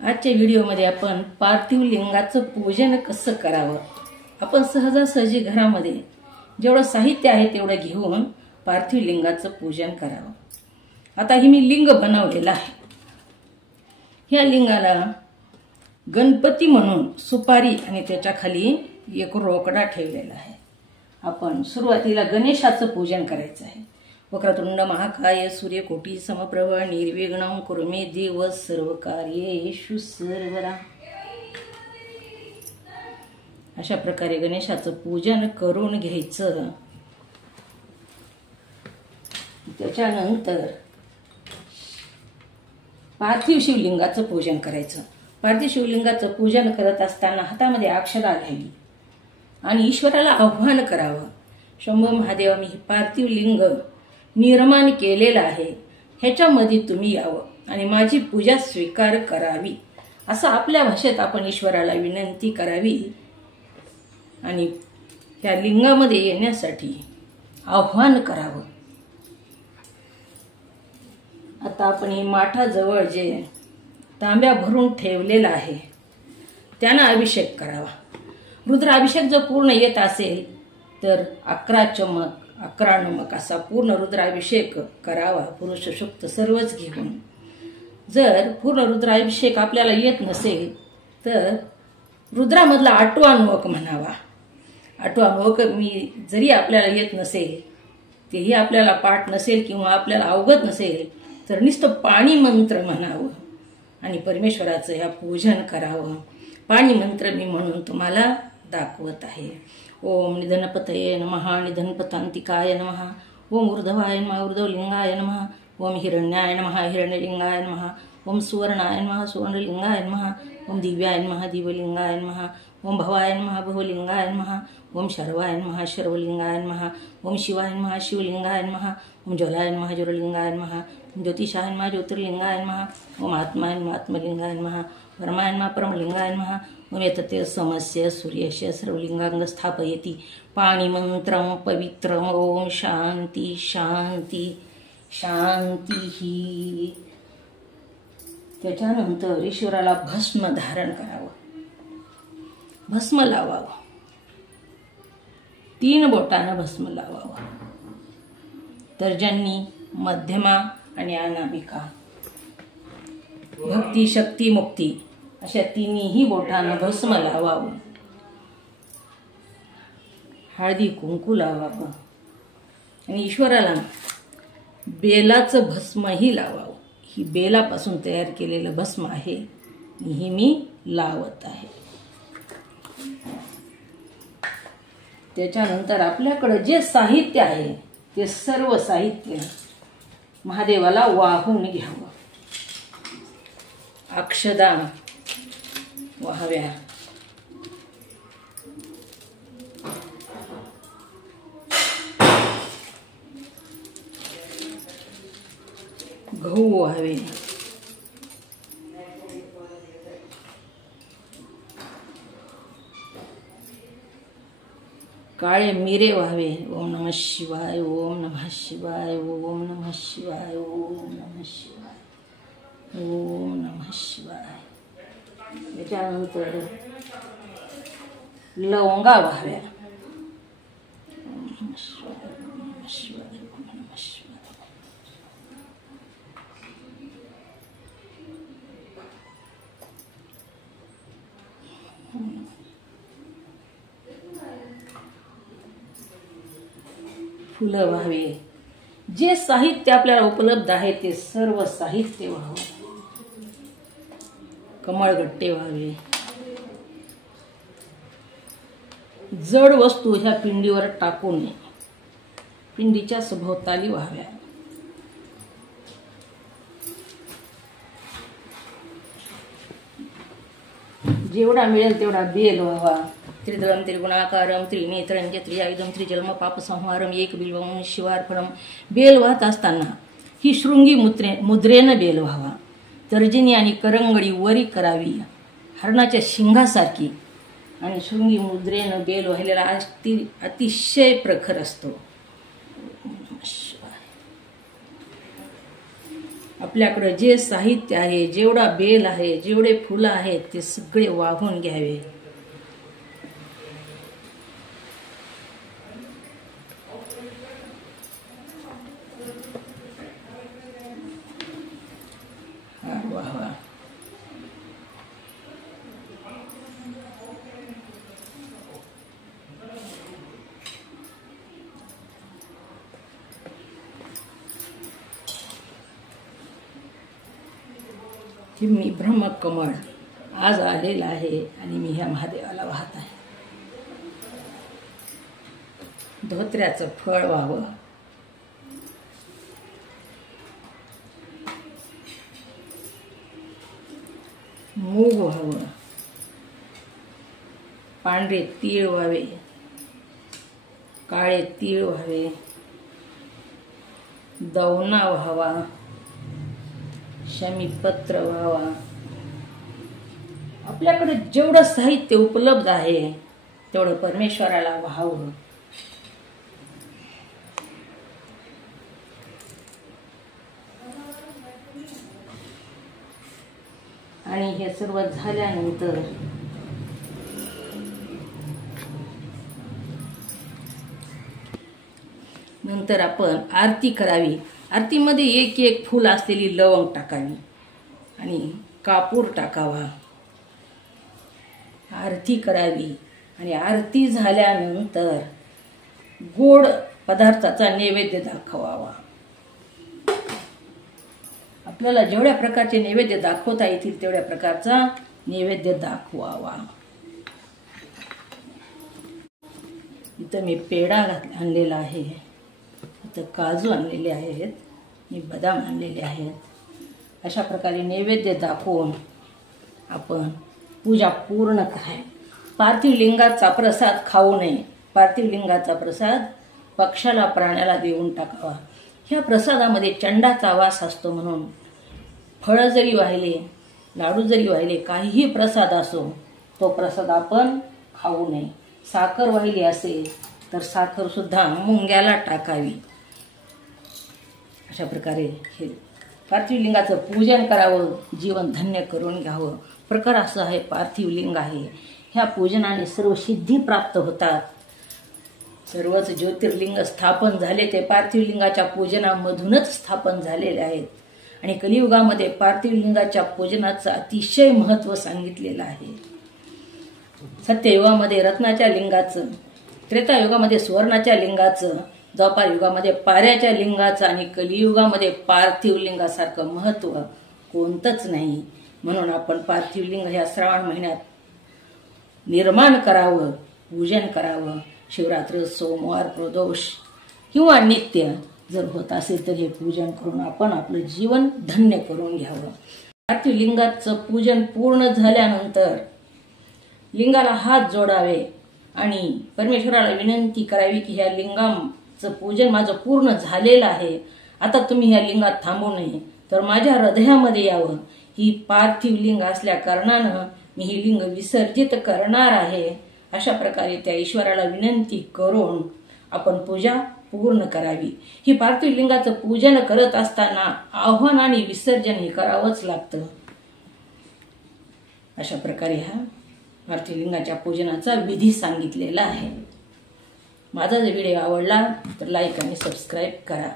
आजच्या व्हिडिओमध्ये आपण पार्थिव लिंगाचं पूजन कसं करावं। आपण सहजासहजी घरामध्ये जेवढं साहित्य आहे तेवढं घेऊन पार्थिव लिंगाचं पूजन करावं। आता ही मी लिंग बनवलेलं आहे। ह्या लिंगाला गणपती म्हणून सुपारी आणि त्याच्या खाली एक रोकडा ठेवलेला आहे। आपण सुरुवातीला गणेशाचं पूजन करायचं आहे। वक्रतुंड महाकाय सूर्यकोटी समप्रभ निर्विघ्नं कुरु मे देव सर्वकार्येषु सर्वदा। अशा प्रकारे गणेशाचं पूजन करून घ्यायचं। त्याच्यानंतर पार्थिव शिवलिंगाचं पूजन करायचं। पार्थिव शिवलिंगाचं पूजन करत असताना हातामध्ये अक्षता घ्यावी आणि ईश्वराला आव्हान करावं, शंभो महादेवा, मी पार्थिव लिंग निर्माण केलेलं आहे, ह्याच्यामध्ये तुम्ही यावं आणि माझी पूजा स्वीकार करावी, असं आपल्या भाषेत आपण ईश्वराला विनंती करावी आणि या लिंगामध्ये येण्यासाठी आव्हान करावं। आता आपण ही माठाजवळ जे तांब्या भरून ठेवलेला आहे त्यांना अभिषेक करावा। रुद्राभिषेक जर पूर्ण येत असेल तर 11 चमक 11 नमक असा पूर्ण रुद्राभिषेक करावा, पुरुष सूक्त सर्वच घेऊन। जर पूर्ण रुद्राभिषेक आपल्याला येत नसेल तर रुद्रामधला 8वा नमक म्हणावा। 8वा नमक जरी आपल्याला येत नसेल, तेही आपल्याला पाठ नसेल किंवा आपल्याला अवगत नसेल तर नुसतं पाणी मंत्र म्हणावं आणि परमेश्वराचं या पूजन करावं। पाणी मंत्र मी म्हणून तुम्हाला दाखवत आहे। ओम निधनपतये नमः, निधनपतांतिकाय नमः, ओम ऊर्ध्वाय नमः, ऊर्ध्वलिंगाय नमः, ओम हिरण्याय नमः, हिरण्यलिंगाय नमः, ओम सुवर्णाय नमः, सुवर्णलिंगाय नमः, ओम दिव्याय नमः, दिव्यलिंगाय नमः, ओम भवाय नमः, भवलिंगाय नमः, ओम शर्वाय नमः, शर्वलिंगाय नमः, ओम शिवाय नमः, शिवलिंगाय नमः, ओम ज्वलाय नमः, ज्वललिंगाय नमः, ओम ज्योतिषाय नमः, ज्योतिर्लिंगाय नमः, ओम आत्माय नमः, आत्मलिंगाय नमः, परमाय नमः, परमलिंगाय नमः, ओम एतते समस्य सूर्यस्य सर्वलिंगांग स्थापयति पाणिमन्त्रं पवित्रं। ओम शांती शांती शांती। त्याच्यानंतर ईश्वराला भस्म धारण करावं, भस्म लावावं, 3 बोटानं भस्म लावावं। तर्जनी, मध्यमा आणि अनामिका, भक्ती, शक्ती, मुक्ती अशा 3ही बोटानं भस्म लावावं। हळदी कुंकू लावावं आणि ईश्वराला बेलाचं भस्मही लावावं। ही बेलापासून तयार केलेलं भस्म आहे, ही मी लावत आहे। त्याच्यानंतर आपल्याकडे जे साहित्य आहे ते सर्व साहित्य महादेवाला वाहून घ्यावं। अक्षदा वाहाव्या, गहू व्हावे, काळे मिरे व्हावे। ओम नमः शिवाय, ओम नमः शिवाय, ओम नमः शिवाय, ओम नमः शिवाय, ओम नमः शिवाय। त्याच्यानंतर लवंगा व्हाव्या। ओम नमः शिवाय, ओम नमः शिवाय, ओम नमः शिवाय। फुलं व्हावे। जे साहित्य आपल्याला उपलब्ध आहे ते सर्व साहित्य व्हावं। कमळगट्टे व्हावे। जड वस्तू ह्या पिंडीवर टाकू नये, पिंडीच्या सभोवताली व्हाव्या। जेवढा मिळेल तेवढा बेल व्हावा। त्रिदळं त्रिगुणाकारं त्रिनेत्रं त्रिआयुधं त्रिजन्म पापसंहारं एक बिल्वं शिवार्पणं। बेल वाहत असताना ही शृंगी मुद्रेनं बेल व्हावा। तर्जनी आणि करंगडी वरी करावी हरणाच्या शिंगासारखी आणि शृंगी मुद्रेनं बेल व्हायला अतिशय प्रखर असतो। आपल्याकडे जे साहित्य आहे, जेवढा बेल आहे, जेवढे फुलं आहेत ते सगळे वाहून घ्यावे. वाहवा. मी ब्रह्मकमळ आज आलेला आहे आणि मी ह्या महादेवाला वाहत आहे. धोत्र्याचं फळ व्हावं. मूग व्हावं. पांढरे तीळ व्हावे. काळे तीळ व्हावे. दवना व्हावा. शमीपत्र व्हावा. आपल्याकडे जेवढं साहित्य उपलब्ध आहे तेवढं परमेश्वराला व्हावं. आणि हे सर्व झाल्यानंतर आपण आरती करावी. आरतीमध्ये एक एक फूल असलेली लवंग टाकावी आणि कापूर टाकावा. आरती करावी आणि आरती झाल्यानंतर गोड पदार्थाचा नैवेद्य दाखवावा. आपल्याला जेवढ्या प्रकारचे नैवेद्य दाखवता येतील तेवढ्या प्रकारचा नैवेद्य दाखवावा. इथं मी पेढा आणलेला आहे. इथं काजू आणलेले आहेत. मी बदाम आणलेले आहेत. अशा प्रकारे नैवेद्य दाखवून आपण पूजा पूर्ण करावी. पार्थिव लिंगाचा प्रसाद खाऊ नये. पार्थिव लिंगाचा प्रसाद पक्षाला प्राण्याला देऊन टाकावा. ह्या प्रसादामध्ये चंडाचा वास असतो म्हणून फळं जरी वाहिले, लाडू जरी वाहिले, काहीही प्रसाद असो तो प्रसाद आपण खाऊ नये. साखर वाहिली असेल तर साखर सुद्धा मुंग्याला टाकावी. अशा प्रकारे हे पार्थिव लिंगाचं पूजन करावं. जीवन धन्य करून घ्यावं. प्रकार असं आहे. पार्थिव लिंग आहे. ह्या पूजनाने सर्व सिद्धी प्राप्त होतात. सर्वच ज्योतिर्लिंग स्थापन झाले ते पार्थिव लिंगाच्या पूजनामधूनच स्थापन झालेले आहेत. आणि कलियुगामध्ये पार्थिव लिंगाच्या पूजनाचं अतिशय महत्त्व सांगितलेलं आहे. सत्ययुगामध्ये रत्नाच्या लिंगाचं, त्रेतायुगामध्ये सुवर्णाच्या लिंगाचं, द्वापार युगामध्ये पाऱ्याच्या लिंगाचं आणि कलियुगामध्ये पार्थिव लिंगासारखं महत्त्व कोणतंच नाही. म्हणून आपण पार्थिव लिंग ह्या श्रावण महिन्यात निर्माण करावं, पूजन करावं. शिवरात्र, सोमवार, प्रदोष किंवा नित्य जर होत असेल तर हे पूजन करून आपण आपलं जीवन धन्य करून घ्यावं. पार्थिव लिंगाचं पूजन पूर्ण झाल्यानंतर लिंगाला हात जोडावे आणि परमेश्वराला विनंती करावी की ह्या लिंगाचं पूजन माझं पूर्ण झालेलं आहे. आता तुम्ही ह्या लिंगात थांबू नये तर माझ्या हृदयामध्ये यावं. ही पार्थिव लिंग असल्या कारणानं मी ही लिंग विसर्जित करणार आहे. अशा प्रकारे त्या ईश्वराला विनंती करून आपण पूजा पूर्ण करावी. ही पार्थिव लिंगाचं पूजन करत असताना आव्हान आणि विसर्जन हे करावंच लागतं. अशा प्रकारे हा पार्थिव लिंगाच्या पूजनाचा विधी सांगितलेला आहे. माझा जर व्हिडिओ आवडला तर लाईक आणि सबस्क्राईब करा.